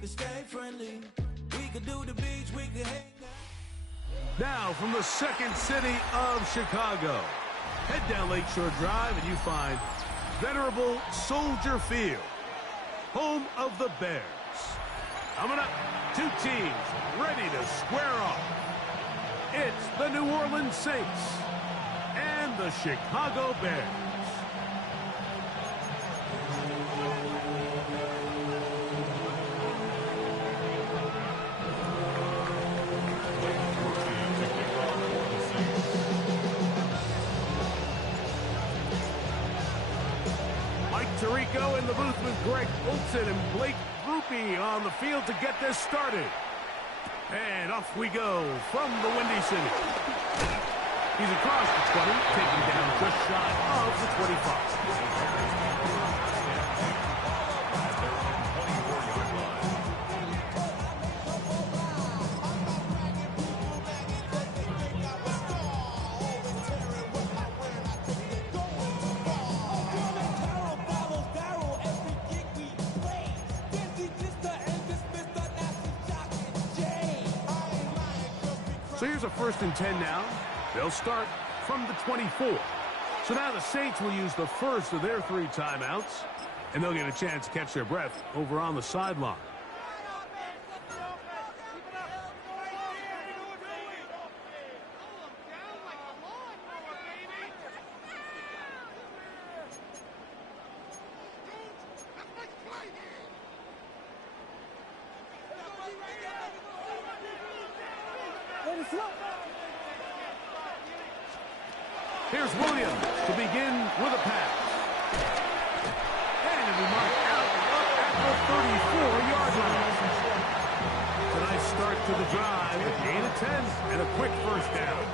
could stay friendly. We could do the beach, we could hang out. Now from the second city of Chicago, head down Lakeshore Drive and you find venerable Soldier Field, home of the Bears. Coming up, two teams ready to square off. It's the New Orleans Saints and the Chicago Bears. Mike Tirico in the booth with Greg Olson and Blake Grupe on the field to get this started. And off we go from the Windy City. He's across the 20, taking down just shy of the 25. So here's a 1st and 10 now. They'll start from the 24. So now the Saints will use the first of their 3 timeouts, and they'll get a chance to catch their breath over on the sideline. Here's Williams to begin with a pass. And it'll be marked out up at the 34-yard line. It's a nice start to the drive, a gain of 10, and a quick first down.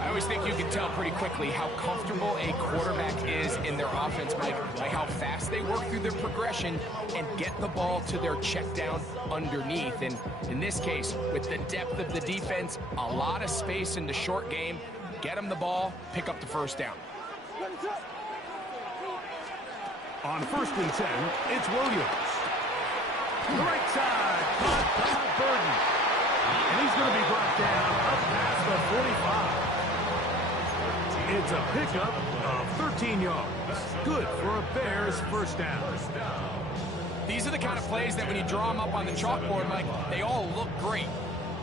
I always think you can tell pretty quickly how comfortable a quarterback is in their offense, Mike, by how fast they work through their progression and get the ball to their check down underneath. And in this case, with the depth of the defense, a lot of space in the short game, get them the ball, pick up the first down. On 1st and 10, it's Williams. The right side, caught by Burden. And he's going to be brought down up past the 45. It's a pickup of 13 yards. Good for a Bears first down. These are the kind of plays that when you draw them up on the chalkboard, Mike, they all look great.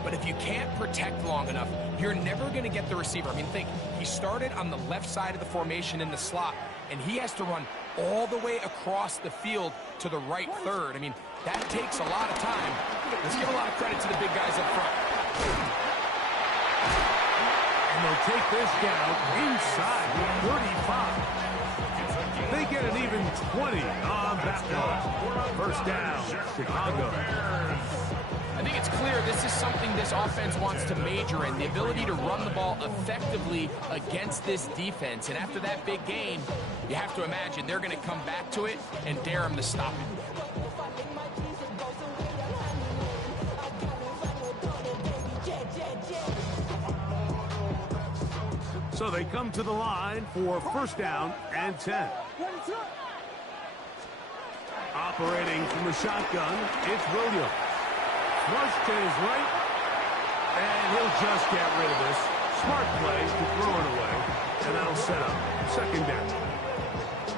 But if you can't protect long enough, you're never going to get the receiver. I mean, think, he started on the left side of the formation in the slot, and he has to run all the way across the field to the right third. I mean, that takes a lot of time. Let's give a lot of credit to the big guys up front. And they'll take this down inside the 35. They get an even 20 on that one. First down, Chicago. I think it's clear this is something this offense wants to major in, the ability to run the ball effectively against this defense. And after that big game, you have to imagine they're going to come back to it and dare them to stop it. So they come to the line for first down and 10. Operating from the shotgun, it's Williams. Flush to his right, and he'll just get rid of this. Smart play to throw it away, and that'll set up second down.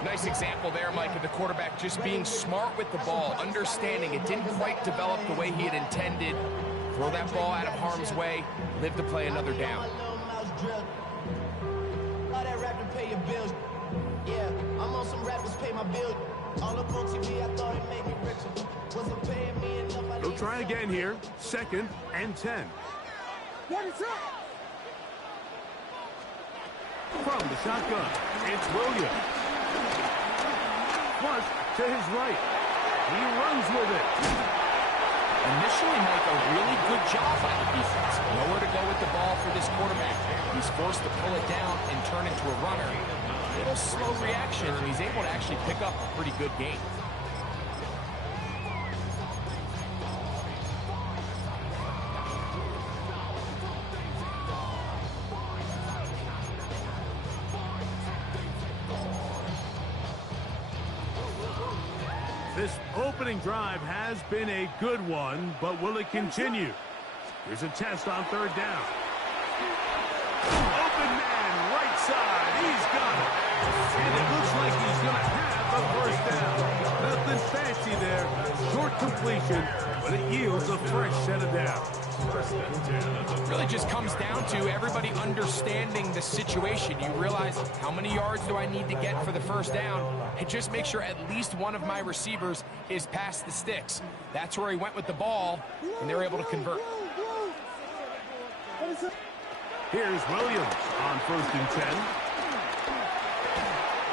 Nice example there, Mike, of the quarterback just being smart with the ball, understanding it didn't quite develop the way he had intended. Throw that ball out of harm's way, live to play another down. All that rap to pay your bills. Yeah, I'm on some rappers pay my bills. All up on TV, I thought it made me richer. Wasn't paying me enough. They'll try again here. Second and 10. From the shotgun, it's Williams. Flush to his right. He runs with it. Initially, Mike, a really good job by the defense. Nowhere to go with the ball for this quarterback. He's forced to pull it down and turn into a runner. A little slow reaction, and he's able to actually pick up a pretty good game. This opening drive has been a good one, but will it continue? Here's a test on third down. Open man, right side. He's got it. And it looks like he's going to have the first down. Nothing fancy there. Short completion, but it yields a fresh set of downs. It really just comes down to everybody understanding the situation. You realize, how many yards do I need to get for the first down? And just make sure at least one of my receivers is past the sticks. That's where he went with the ball, and they're able to convert. Here's Williams on 1st and 10.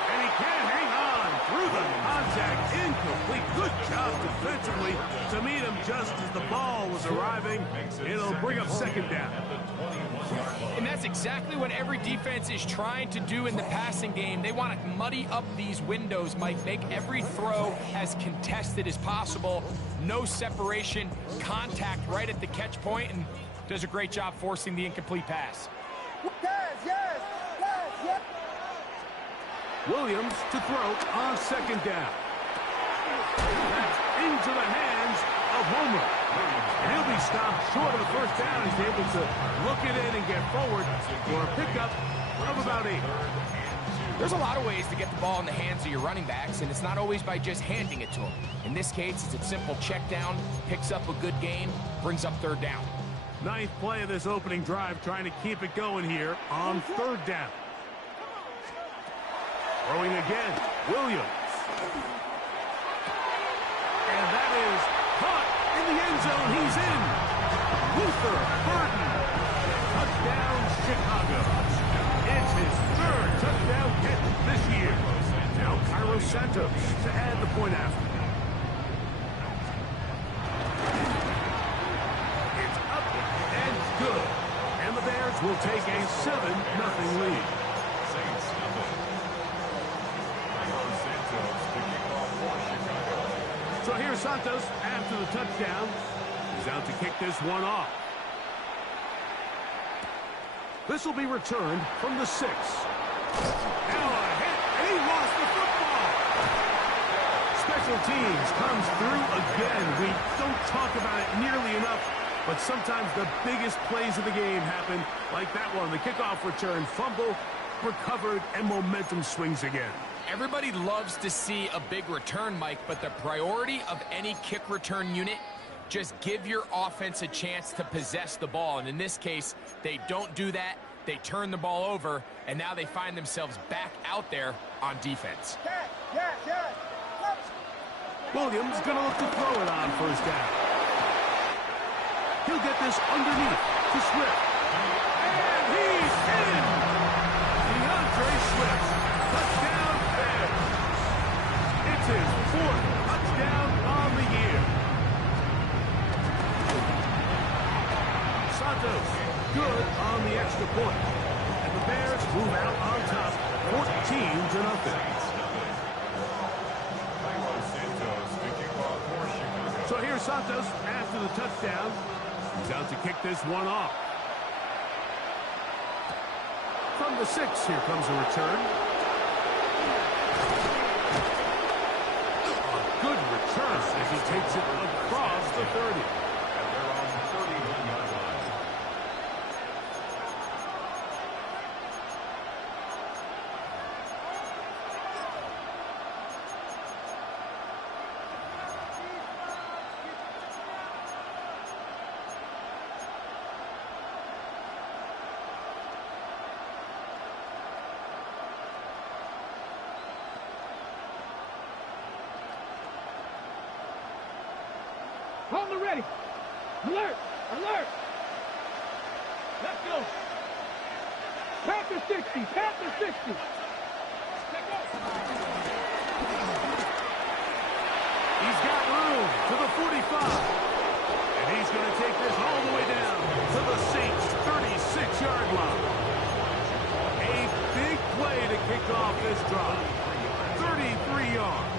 And he can hang on through the contact. Incomplete. Good job defensively to meet him just as the ball was arriving. It'll bring up second down. And that's exactly what every defense is trying to do in the passing game. They want to muddy up these windows, Mike. Make every throw as contested as possible. No separation, contact right at the catch point, and does a great job forcing the incomplete pass. Yes. Williams to throw on second down. That's into the hands of Homer. And he'll be stopped short of the first down. He's able to look it in and get forward for a pickup of about 8. There's a lot of ways to get the ball in the hands of your running backs, and it's not always by just handing it to them. In this case, it's a simple check down, picks up a good gain, brings up third down. Ninth play of this opening drive, trying to keep it going here on third down. Throwing again, Williams. And that is caught in the end zone. He's in. Luther Burden. Touchdown, Chicago. It's his 3rd touchdown hit this year. Now Cairo Santos to add the point after. It's up and good. And the Bears will take a 7-0 lead. So here's Santos after the touchdown. He's out to kick this one off. This will be returned from the 6. Now a hit, and he lost the football. Special teams comes through again. We don't talk about it nearly enough, but sometimes the biggest plays of the game happen like that one. The kickoff return, fumble, recovered, and momentum swings again. Everybody loves to see a big return, Mike, but the priority of any kick return unit, just give your offense a chance to possess the ball. And in this case, they don't do that. They turn the ball over, and now they find themselves back out there on defense. Williams going to look to throw it on first down. He'll get this underneath to Swift. And he's in! DeAndre Swift. Touchdown Bears. It's his 4th touchdown on the year. Santos, good on the extra point. And the Bears move out on top, 14-0. So here's Santos after the touchdown. He's out to kick this one off. From the 6, here comes a return. A good return as he takes it across the 30. And they're on the 31-yard line. Hold it ready. Alert! Alert! Let's go. Panther 60. Panther 60. He's got room to the 45. And he's going to take this all the way down to the Saints' 36-yard line. A big play to kick off this drive. 33 yards.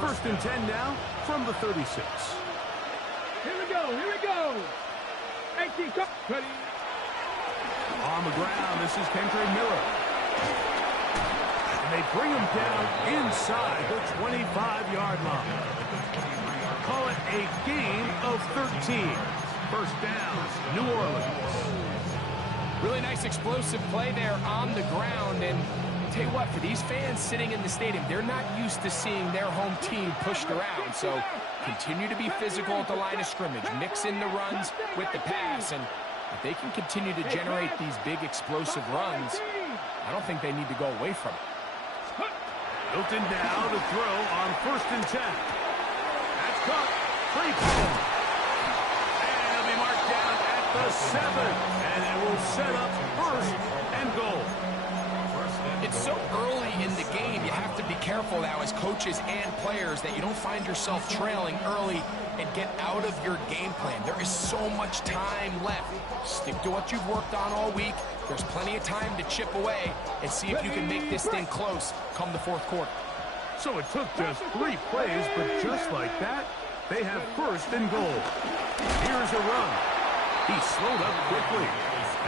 1st and 10 now from the 36. Here we go. Here we go. 18. Ready. On the ground, this is Kendrick Miller. And they bring him down inside the 25-yard line. Call it a gain of 13. First down, New Orleans. Really nice explosive play there on the ground. And tell you what, for these fans sitting in the stadium, they're not used to seeing their home team pushed around. So continue to be physical at the line of scrimmage. Mix in the runs with the pass. And if they can continue to generate these big explosive runs, I don't think they need to go away from it. Hilton now to throw on 1st and 10. That's caught. Free ball. And it'll be marked down at the 7. And it will set up 1st and goal. It's so early in the game, you have to be careful now as coaches and players that you don't find yourself trailing early and get out of your game plan. There is so much time left. Stick to what you've worked on all week. There's plenty of time to chip away and see if you can make this thing close come the 4th quarter. So it took just 3 plays, but just like that, they have 1st and goal. Here's a run. He slowed up quickly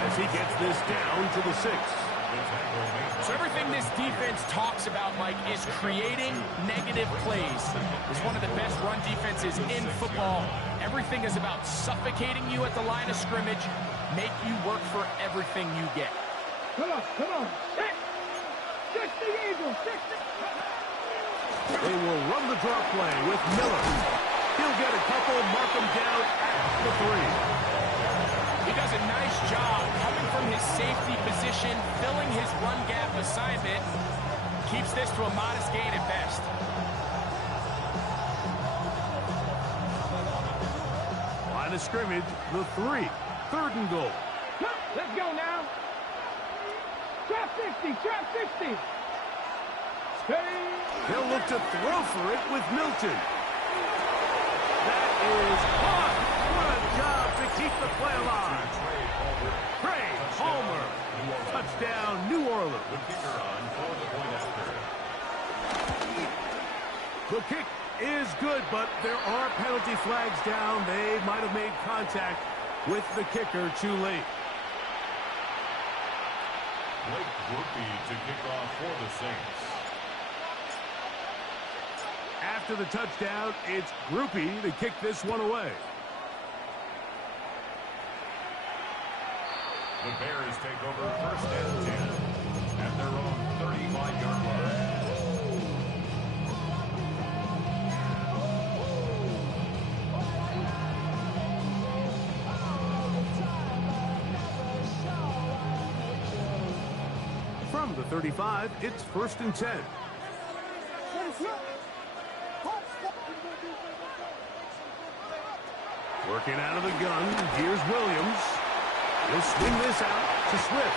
as he gets this down to the 6. So everything this defense talks about, Mike, is creating negative plays. It's one of the best run defenses in football. Everything is about suffocating you at the line of scrimmage, make you work for everything you get. Come on. 60 Eagles, 60. They will run the draw play with Miller. He'll get a couple, mark him down at the 3. He does a nice job coming from his safety position, filling his run gap assignment. Keeps this to a modest gain at best. Line of scrimmage, the 3. 3rd and goal. Let's go now. Trap 60. They'll look to throw for it with Milton. That is caught. What a job to keep the play alive. Craig Homer. Touchdown, New Orleans. The kick is good, but there are penalty flags down. They might have made contact with the kicker too late. Blake Groupie to kick off for the Saints. After the touchdown, it's Groupie to kick this one away. The Bears take over 1st and 10 at their own 35-yard line. From the 35, it's 1st and 10. Working out of the gun, here's Williams. He'll swing this out to Swift.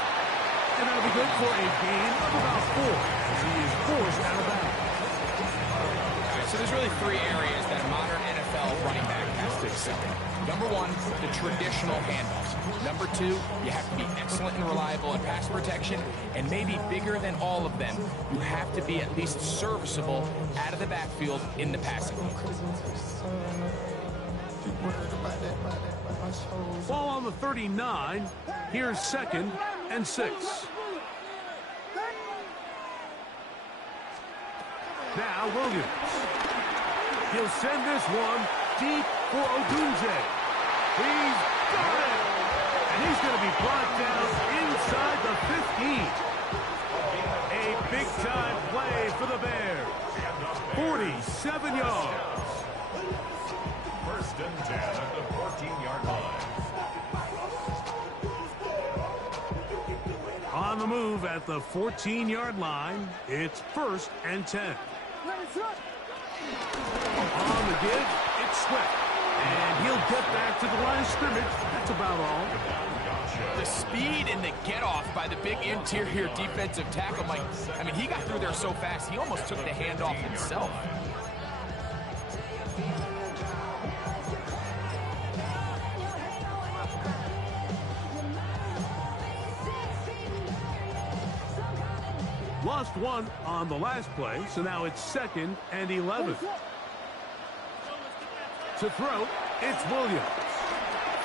And that'll be good for a gain of about 4 as he is forced out of bounds. All right, so there's really 3 areas that a modern NFL running back has to excel in. Number 1, the traditional handoffs. Number 2, you have to be excellent and reliable in pass protection. And maybe bigger than all of them, you have to be at least serviceable out of the backfield in the passing game. Ball on the 39. Here's 2nd and 6. Now Williams. He'll send this one deep for Odunze. He's got it! And he's going to be brought down inside the 15. A big-time play for the Bears. 47 yards. 1st and 10 at the 14-yard line. On the move at the 14-yard line, it's 1st and 10. On the give, it's Swift. And he'll get back to the line of scrimmage. That's about all. The speed and the get-off by the big interior defensive tackle, Mike. I mean, he got through there so fast, he almost took the handoff himself. Lost one on the last play, so now it's 2nd and 11. To throw, it's Williams.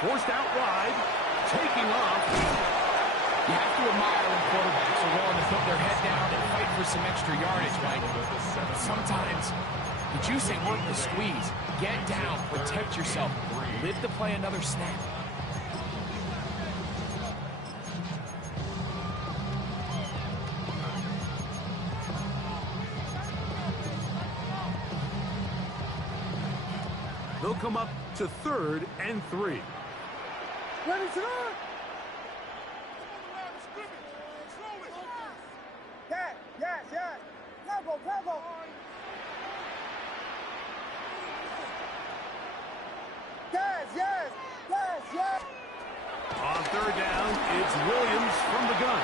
Forced out wide, taking off. You have to admire when quarterbacks are willing to put their head down and fight for some extra yardage, Mike. But sometimes the juice ain't worth the squeeze. Get down, protect yourself, live to play another snap. They'll come up to 3rd and 3. Ready to run! Yes. Tempo. Yes. On 3rd down, it's Williams from the gun.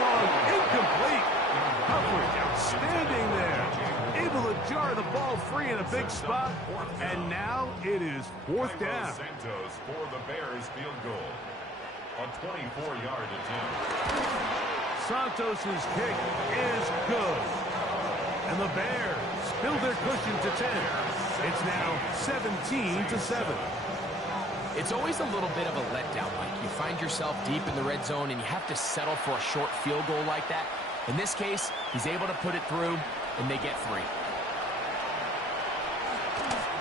Long, incomplete. Coverage outstanding there. Able to jar the ball free in a big spot. And now it is 4th down. Santos for the Bears field goal. A 24-yard attempt. Santos' kick is good. And the Bears build their cushion to 10. It's now 17-7. It's always a little bit of a letdown, Mike. You find yourself deep in the red zone and you have to settle for a short field goal like that. In this case, he's able to put it through, and they get 3.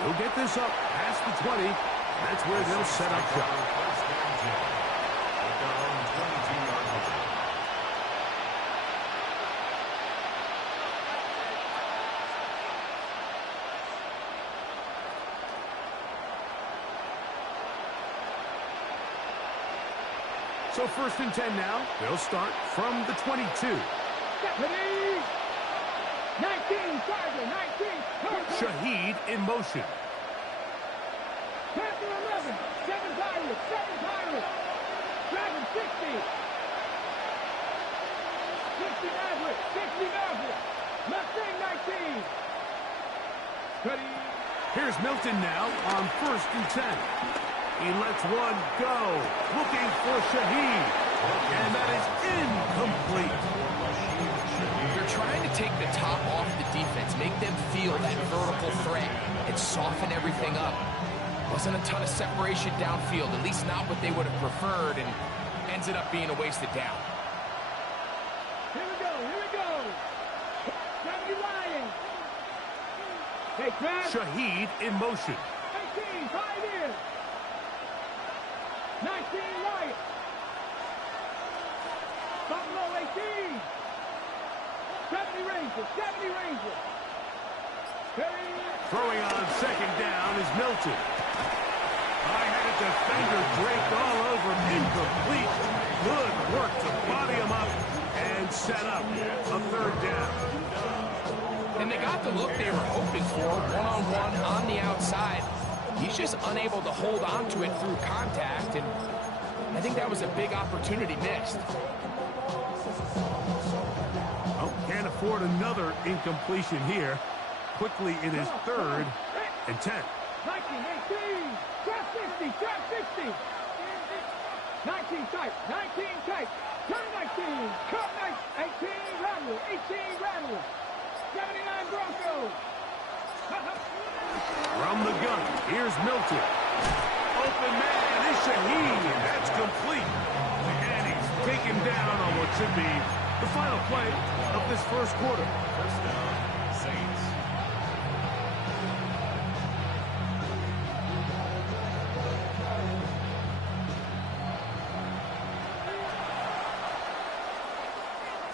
They'll get this up past the 20. That's where they'll set up shop. First down 10 at their own 22-yard line. So 1st and 10 now. They'll start from the 22. Ready! 19, Tiger, 19. Shaheed in motion. Panther 11, 7 Pirates. Dragon 60. 60 Maverick. Mustang 19. Ready? Here's Milton now on 1st and 10. He lets one go. Looking for Shaheed. And that is incomplete. They're trying to take the top off the defense, make them feel that vertical threat, and soften everything up. Wasn't a ton of separation downfield, at least not what they would have preferred, and ends it up being a wasted down. Here we go. Gravity Lion. Hey, Trav. Shaheed in motion. 19, Pioneer. 19, Lion. Buffalo 18. 70 Ranger. Throwing on 2nd down is Milton. I had a defender draped all over him. Incomplete. Good work to body him up and set up a 3rd down. And they got the look they were hoping for, one-on-one on the outside. He's just unable to hold on to it through contact, and I think that was a big opportunity missed. Oh, can't afford another incompletion here. Quickly, it is 3rd and 10. 19, 18. Trap 60. 19 tight. Turn 19. Cut 18, Rattle. 79 Broncos. From the gun, here's Milton. Open man is Shaheed. That's complete. And he's taken down on what should be the final play of this 1st quarter. First down, Saints.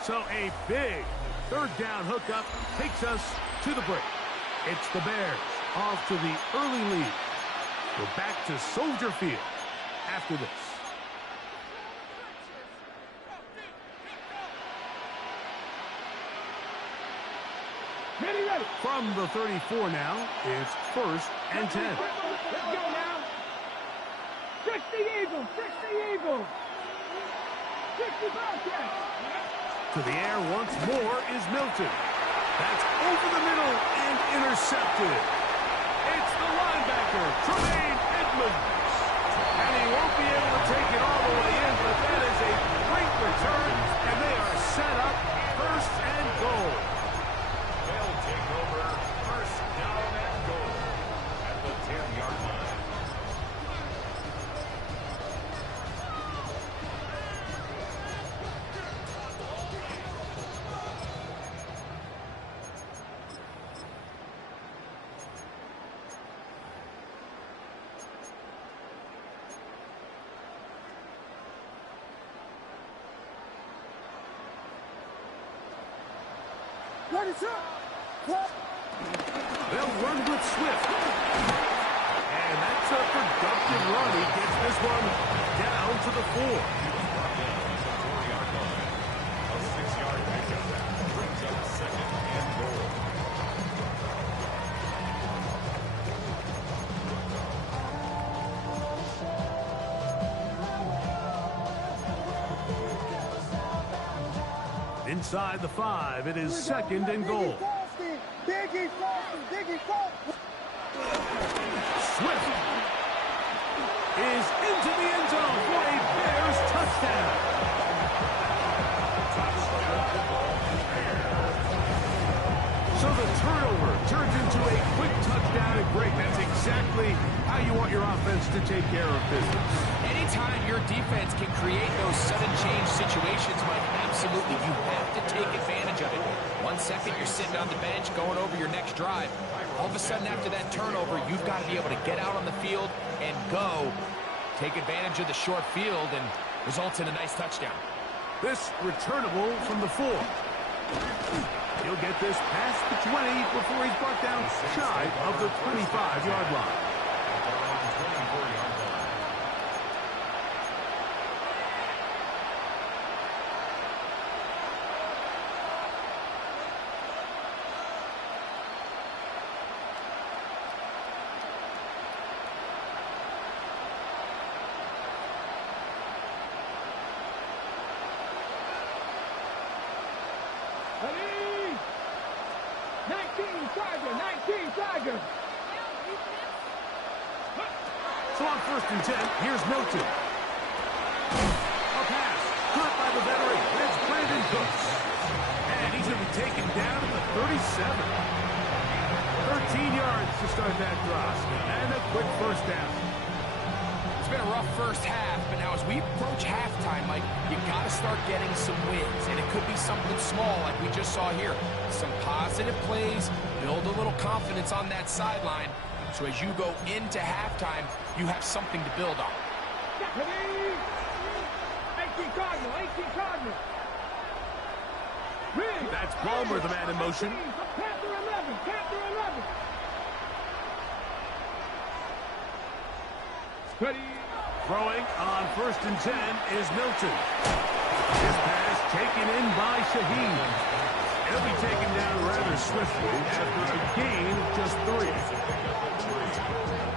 So a big 3rd down hookup takes us to the break. It's the Bears off to the early lead. We're back to Soldier Field after this. Ready. From the 34 now, it's 1st and 10. Let's go now. 60 Eagles. 60 Bobcats. To the air once more is Milton. That's over the middle and intercepted. It's the linebacker, Tremaine Edmonds. And he won't be able to take it all the way in, but that is a great return, and they are set up 1st and goal. They'll take over 1st down and goal at the 10-yard line. They'll run with Swift. And that's a productive run. He gets this one down to the 4. A 6-yard pickup brings up 2nd and goal. Inside the 5, it is 2nd and goal. Swift is into the end zone for a Bears touchdown. So the turnover turns into a quick touchdown and great. That's exactly how you want your offense to take care of business. Anytime your defense can create those sudden change situations, Mike, absolutely, you have to take advantage of it. 1 second, you're sitting on the bench going over your next drive. All of a sudden, after that turnover, you've got to be able to get out on the field and go. Take advantage of the short field and results in a nice touchdown. This returnable from the 4. He'll get this past the 20 before he's brought down shy of the 25-yard line. Ready? 19 Tiger. So on 1st and 10, here's Milton. A pass caught by the veteran. It's Brandon Cooks. And he's going to be taken down at the 37. 13 yards to start that drive. And a quick first down. It's been a rough first half, but now as we approach halftime, Mike, you got to start getting some wins, and it could be something small like we just saw here. Some positive plays, build a little confidence on that sideline, so as you go into halftime, you have something to build on. 18 Cardinal. That's Palmer, the man in motion. Panther 11. Ready? Throwing on 1st and 10 is Milton. His pass taken in by Shaheed. He'll be taken down rather swiftly after a gain of just 3.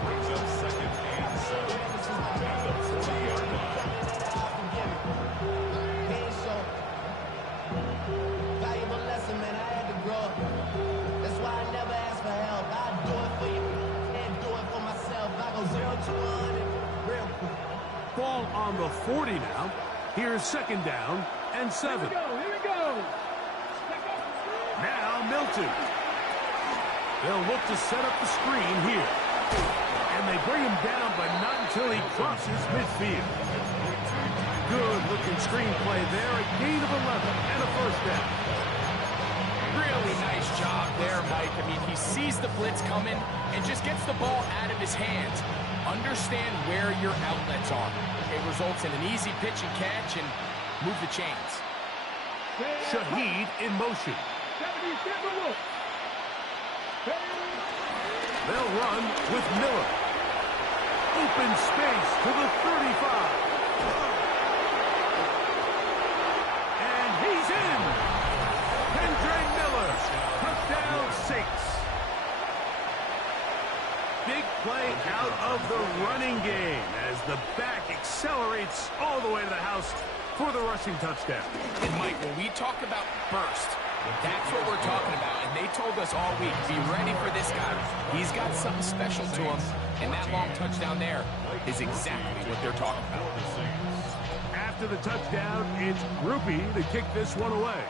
Brings up 2nd and 7 at the 40-yard line. Valuable lesson, man. I had to grow up. That's why I never ask for help. I do it for you and do it for myself. I go 0 to 100 real quick. Ball on the 40 now. Here's 2nd down and 7. Here we go. Now Milton. They'll look to set up the screen here. And they bring him down, but not until he crosses midfield. Good-looking screenplay there. A gain of 11 and a first down. Really nice job there, Mike. I mean, he sees the blitz coming and just gets the ball out of his hands. Understand where your outlets are. It results in an easy pitch and catch and move the chains. Shaheed in motion. They'll run with Miller. Open space to the 35. And he's in. Kendra Miller. Touchdown 6. Big play out of the running game as the back accelerates all the way to the house for the rushing touchdown. And Mike, when we talk about burst, that's what we're talking about. And they told us all week, be ready for this guy. He's got something special to him. And that long touchdown there is exactly what they're talking about. After the touchdown, it's Groupie to kick this one away.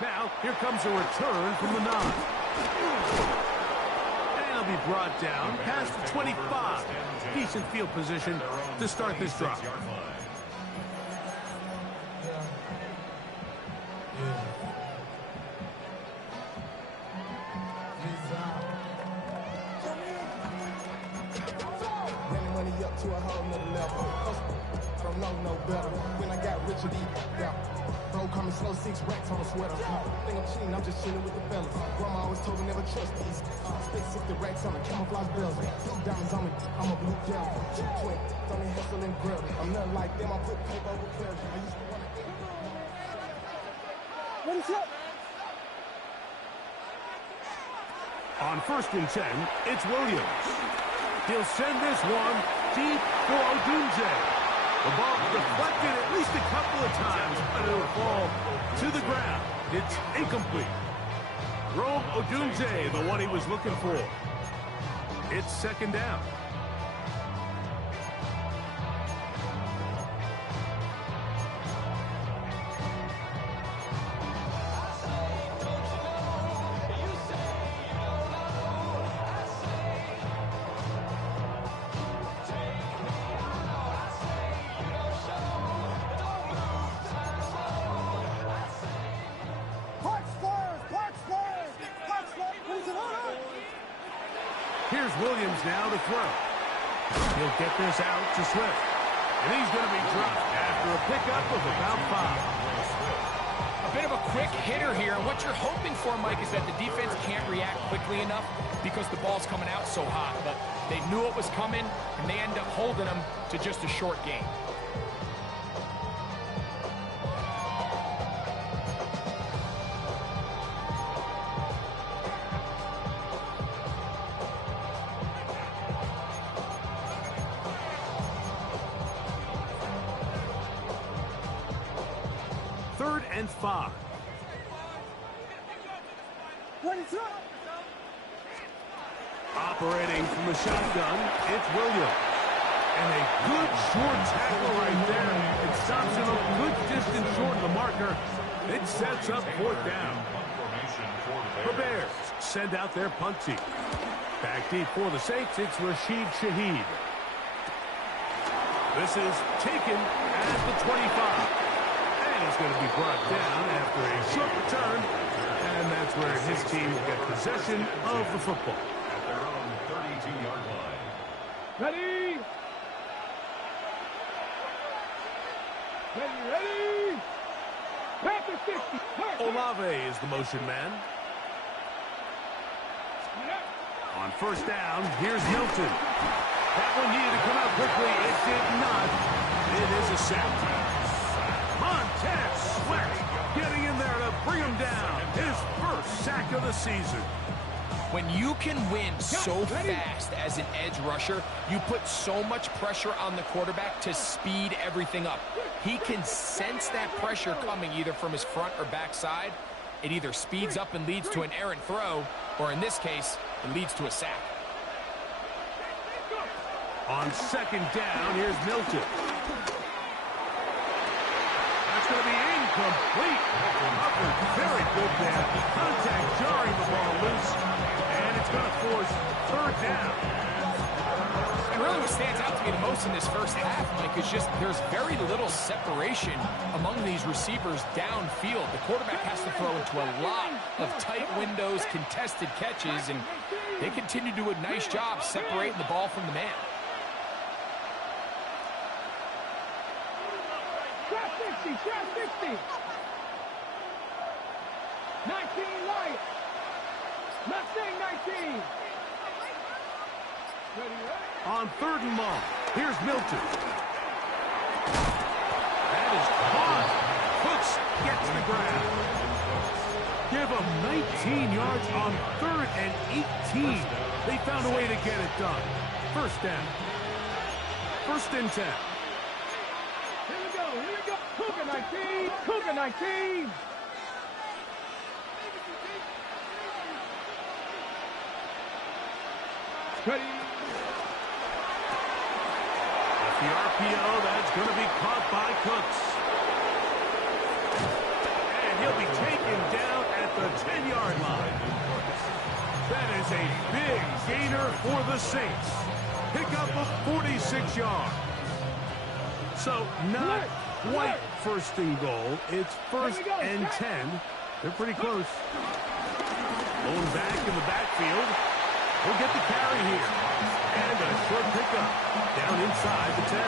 Now, here comes a return from the 9. And he'll be brought down past the 25. Decent field position to start this drive. Money up to a whole nother level. From no better. When I got rich, it out. Bro, call me slow, 6 racks on a sweater. Think I'm cheating, I'm just chilling with the fellas. Grandma always told me never trust these. Spent 60 racks on a camouflage bells. Blue diamonds on me, I'm a blue gel. Twin, on the hustle and grill. I'm nothing like them, I put paper over pleasure. I used to want to... What is up? On 1st and 10, it's Williams. He'll send this one deep for Odunze. The ball deflected at least a couple of times, but it'll fall to the ground. It's incomplete. Rome Odunze, the one he was looking for. It's 2nd down. Here's Williams now to throw. He'll get this out to Swift. And he's going to be dropped after a pickup of about 5. A bit of a quick hitter here. What you're hoping for, Mike, is that the defense can't react quickly enough because the ball's coming out so hot. But they knew it was coming, and they end up holding them to just a short game. Third and 5. What is up? Operating from the shotgun, it's Williams. And a good short tackle right there. It stops him a good distance short of the marker. It sets up 4th down. The Bears send out their punt team. Back deep for the Saints, it's Rashid Shaheed. This is taken at the 25. He's going to be brought down after a short return, and that's where his team will get possession of the football. At their own 32-yard line. Ready? Ready? Panther 60. Olave is the motion man. On 1st down, here's Milton. That one needed to come out quickly. It did not. It is a sack. Montez Sweat getting in there to bring him down. His 1st sack of the season. When you can win so fast as an edge rusher, you put so much pressure on the quarterback to speed everything up. He can sense that pressure coming either from his front or back side. It either speeds up and leads to an errant throw, or in this case, it leads to a sack. On 2nd down, here's Milton. That's going to be incomplete. Very good there. Contact jarring the ball loose. And it's going to force 3rd down. And really what stands out to me the most in this first half, Mike, is just there's very little separation among these receivers downfield. The quarterback has to throw into a lot of tight windows, contested catches, and they continue to do a nice job separating the ball from the man. Shot 60. 19 light. Mustang 19. Ready? On 3rd and long, here's Milton. That is caught. Cooks gets the grab. Give him 19 yards on 3rd and 18. They found a way to get it done. 1st down. 1st and 10. Here we go. Cougar 19. Cougar 19. Ready. Off the RPO, that's going to be caught by Cooks. And he'll be taken down at the 10-yard line. That is a big gainer for the Saints. Pick up of 46 yards. So not quite 1st and goal. It's 1st and 10. They're pretty close. Going back in the backfield. He'll get the carry here. And a short pickup down inside the 10.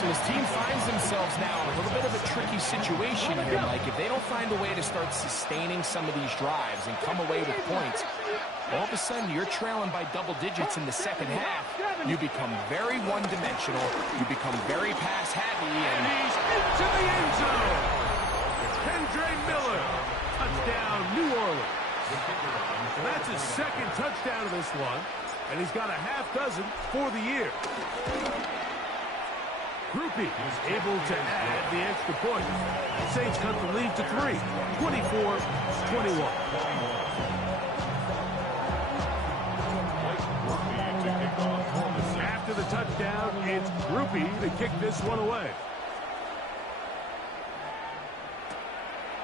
So this team finds themselves now in a little bit of a tricky situation here, Mike. If they don't find a way to start sustaining some of these drives and come away with points, all of a sudden you're trailing by double digits in the second half. You become very one-dimensional. You become very pass-heavy. And he's into the end zone. Kendre Miller. Touchdown, New Orleans. That's his second touchdown of this one. And he's got a half dozen for the year. Groupie is able to add the extra point. Saints cut the lead to 3, 24-21. After the touchdown, it's Groupie to kick this one away.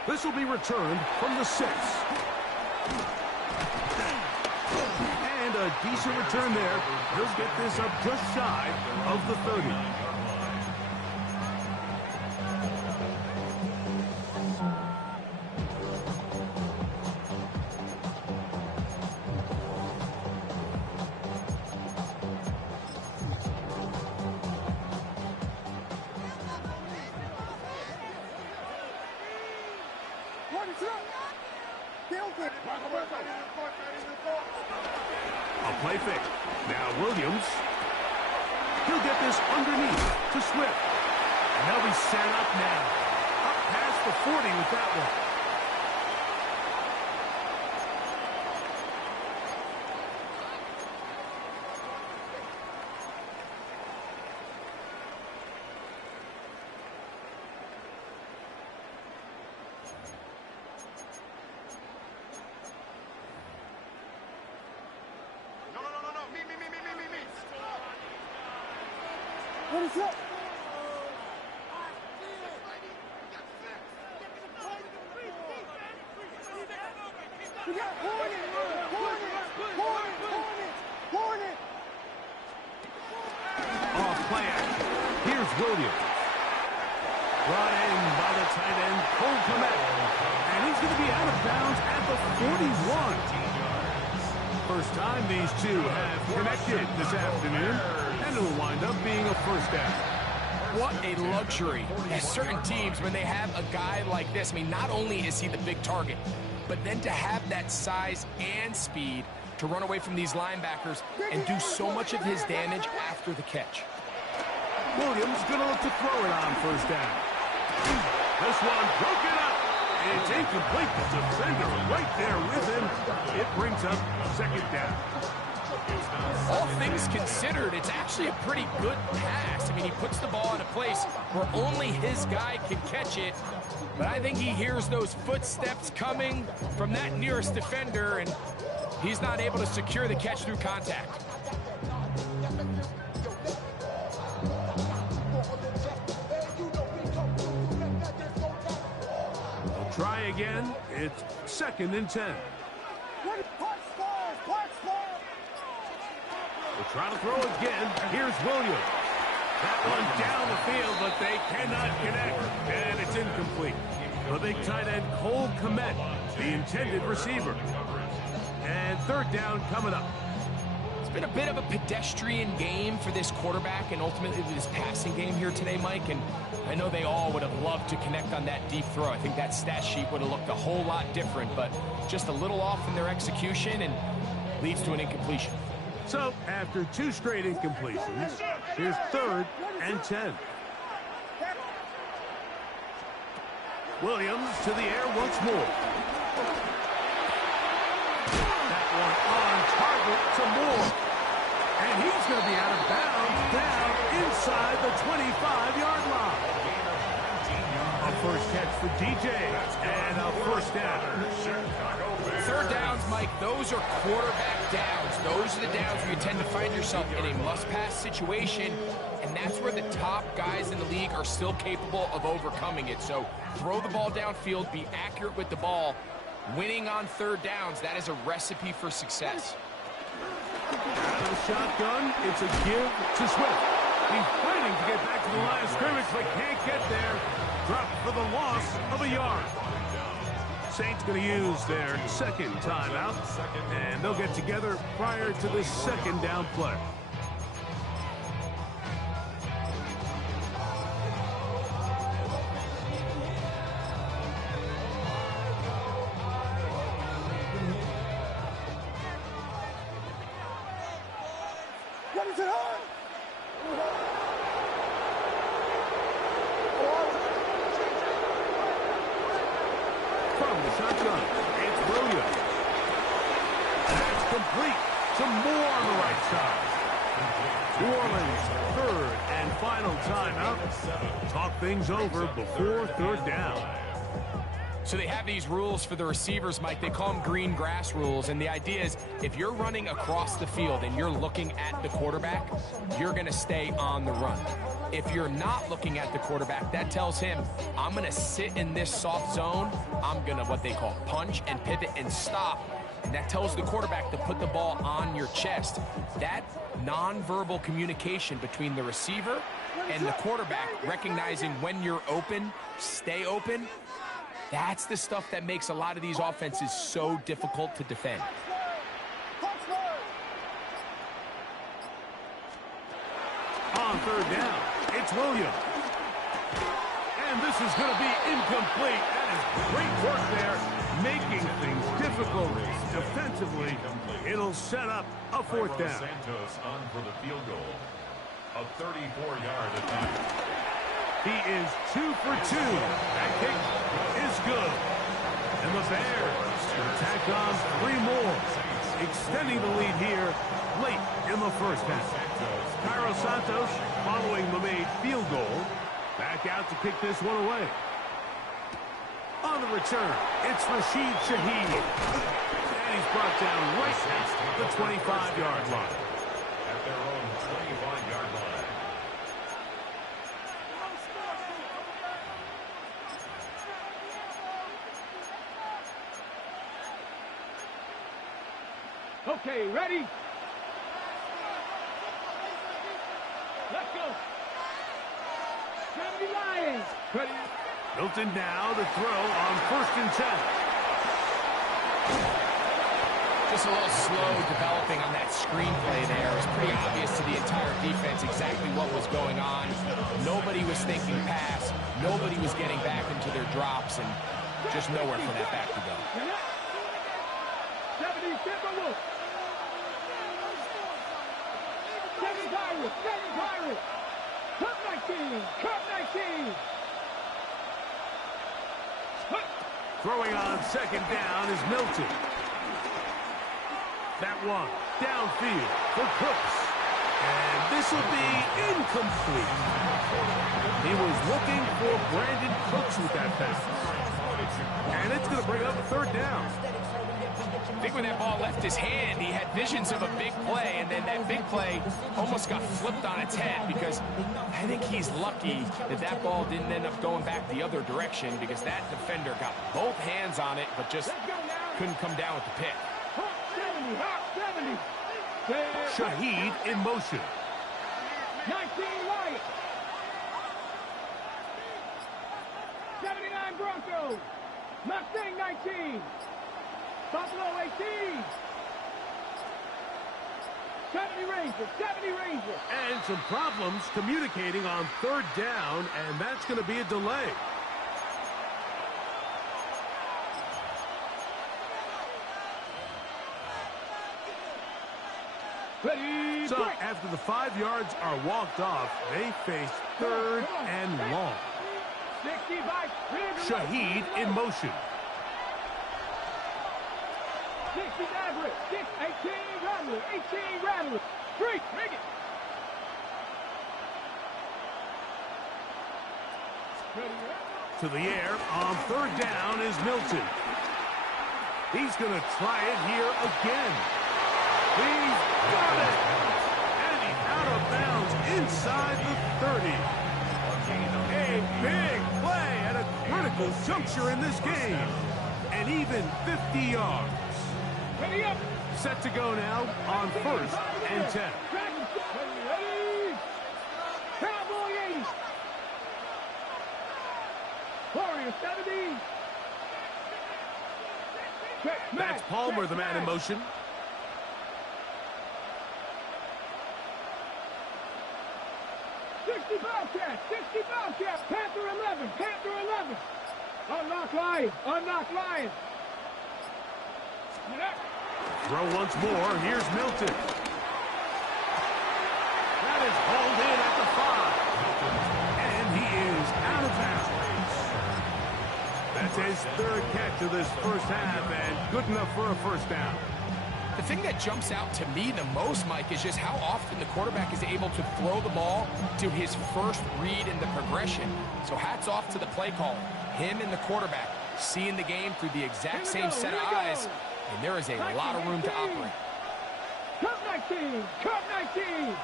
This will be returned from the 6. And a decent return there. He'll get this up just shy of the 30. A play fake. Now Williams. He'll get this underneath to Swift. And they'll be set up now. Up past the 40 with that one. What is up? We got Hornet! Off play action. Here's Williams. Brought in by the tight end, Cole Kmet. And he's going to be out of bounds at the 41. First time these two have connected this afternoon. And it'll wind up being a first down. What a luxury. There's certain teams, when they have a guy like this, I mean, not only is he the big target, but then to have that size and speed to run away from these linebackers and do so much of his damage after the catch. Williams going to look to throw it on first down. This one broken up. It's incomplete. The defender right there with him. It brings up second down. All things considered, it's actually a pretty good pass. I mean, he puts the ball in a place where only his guy can catch it. But I think he hears those footsteps coming from that nearest defender, and he's not able to secure the catch through contact. They'll try again. It's 2nd and 10. They'll try to throw again. Here's Williams. That one down the field, but they cannot connect. And it's incomplete. The big tight end, Cole Kmet, the intended receiver. And third down coming up. It's been a bit of a pedestrian game for this quarterback and ultimately this passing game here today, Mike. And I know they all would have loved to connect on that deep throw. I think that stat sheet would have looked a whole lot different, but just a little off in their execution and leads to an incompletion. So, after 2 straight incompletions, here's 3rd and 10. Williams to the air once more. That one on target to Moore. And he's going to be out of bounds down inside the 25-yard line. A first catch for DJ and a first down. Third downs, Mike, those are quarterback downs. Those are the downs where you tend to find yourself in a must-pass situation, and that's where the top guys in the league are still capable of overcoming it. So throw the ball downfield, be accurate with the ball. Winning on third downs, that is a recipe for success. Out of the shotgun, it's a give to Swift. He's fighting to get back to the line of scrimmage, but can't get there. Dropped for the loss of a yard. Saints going to use their second timeout, and they'll get together prior to the second down play. From the shotgun, it's Williams. That's complete. Some more on the right side. New Orleans, third and final timeout. Talk things over before third down. So they have these rules for the receivers, Mike. They call them green grass rules. And the idea is if you're running across the field and you're looking at the quarterback, you're going to stay on the run. If you're not looking at the quarterback, that tells him, I'm going to sit in this soft zone. I'm going to what they call punch and pivot and stop. And that tells the quarterback to put the ball on your chest. That nonverbal communication between the receiver and the quarterback, recognizing when you're open, stay open, that's the stuff that makes a lot of these offenses so difficult to defend. On third down, it's Williams. And this is going to be incomplete. That is great work there, making things difficult defensively. It'll set up a fourth down. Santos on for the field goal. A 34-yard attempt. He is 2 for 2. That kick is good. And the Bears tack on 3 more, extending the lead here late in the first half. Cairo Santos, following the made field goal, back out to kick this one away. On the return, it's Rashid Shaheed. And he's brought down right at the 25-yard line. At their own 25-yard line. Okay, ready? Let's go. 70 Lions. Ready? Milton now to throw on 1st and 10. Just a little slow developing on that screenplay there. It was pretty obvious to the entire defense exactly what was going on. Nobody was thinking pass. Nobody was getting back into their drops, and just nowhere for that back to go. 70 Timberwolves. 70 Pirates. 70 Pirates. Cup 19. Cup 19. Throwing on 2nd down is Milton. That one downfield for Cooks. And this will be incomplete. He was looking for Brandon Cooks with that pass. And it's going to bring up a 3rd down. I think when that ball left his hand, he had visions of a big play, and then that big play almost got flipped on its head, because I think he's lucky that that ball didn't end up going back the other direction, because that defender got both hands on it, but just couldn't come down with the pick. 70. Shaheed in motion. 19 Lions. 79 Broncos. Mustang 19. Buffalo 18. 70 Rangers. 70 Rangers. And some problems communicating on 3rd down, and that's going to be a delay. Ready, So break. after the 5 yards are walked off, they face 3rd and long. 65. Shaheed in motion. 60 Maverick. 18 Rattler. 18 Rattler. 3. Make it. To the air on 3rd down is Milton. He's going to try it here again. He's got it. And he's out of bounds inside the 30. A big play at a critical juncture in this game. And even 50 yards. Ready up. Set to go now on 1st and 10. Ready. Cowboy 80. Warrior 70. That's Palmer, the man in motion. 60 Bobcat. 60 Bobcat. Panther 11. Panther 11. Unlock Lion. Unlock Lion. Throw once more. Here's Milton. That is hauled in at the 5. And he is out of bounds. That's his third catch of this first half, and good enough for a first down. The thing that jumps out to me the most, Mike, is just how often the quarterback is able to throw the ball to his first read in the progression. So hats off to the play caller. Him and the quarterback seeing the game through the exact same set of eyes, and there is a lot of room to operate. Cup 19, Cup 19.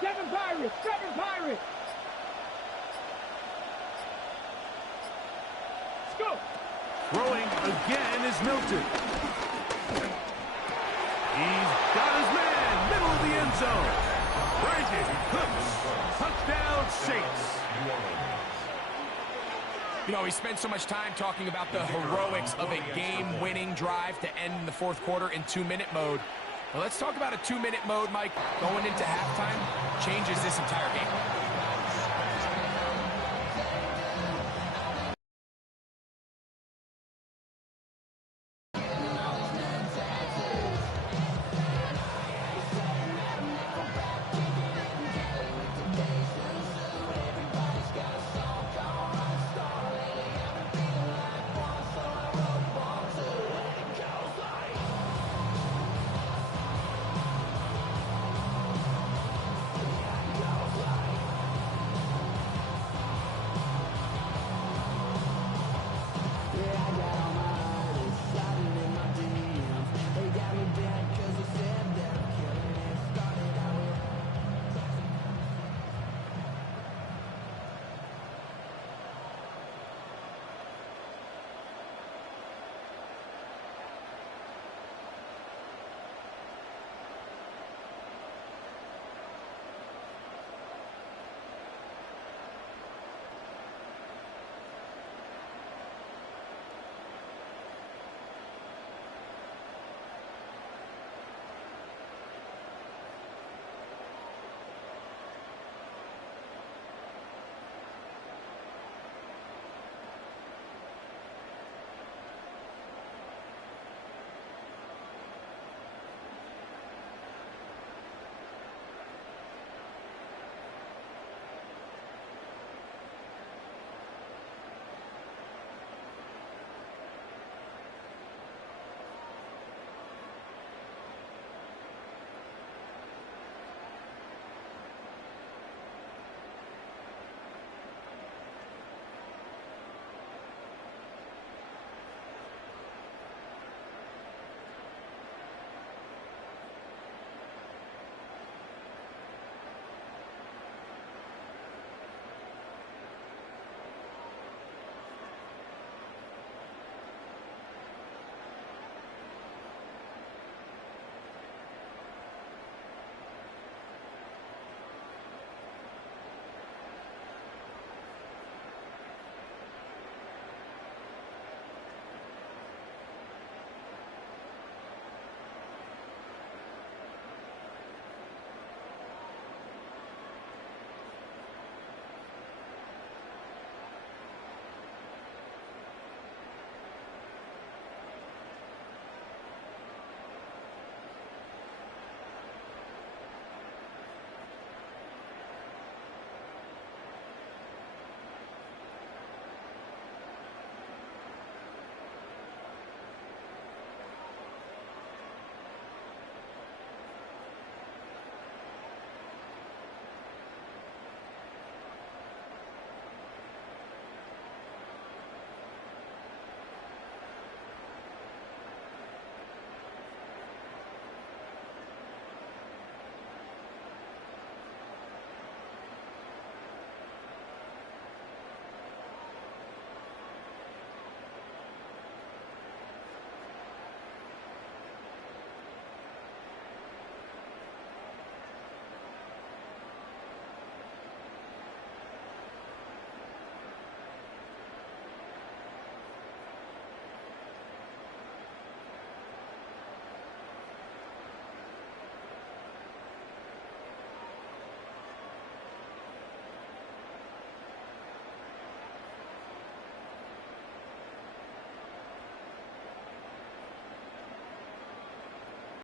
7 Pirates, 7 Pirates. Let's go. Throwing again is Milton. He's got his man, middle of the end zone. Brandon Cooks, touchdown Saints. You know, we spent so much time talking about the heroics of a game-winning drive to end the fourth quarter in 2-minute mode. Well, let's talk about a 2-minute mode, Mike. Going into halftime changes this entire game.